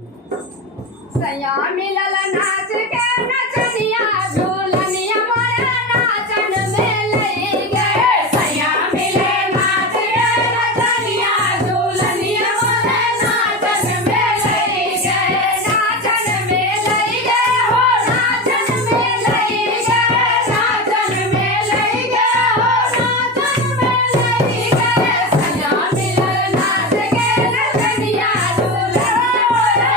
सैया मिलल नाच के नचनिया झूलनिया मोरे नाचन में लई गए। सैया मिले नाच के नचनिया झूलनिया मोरे नाचन में लई गए। नाचन में लई गए हो नाचन में लई गए। नाचन में लई गए हो नाचन में लई गए। सैया मिलल नाच के नचनिया झूलनिया मोरे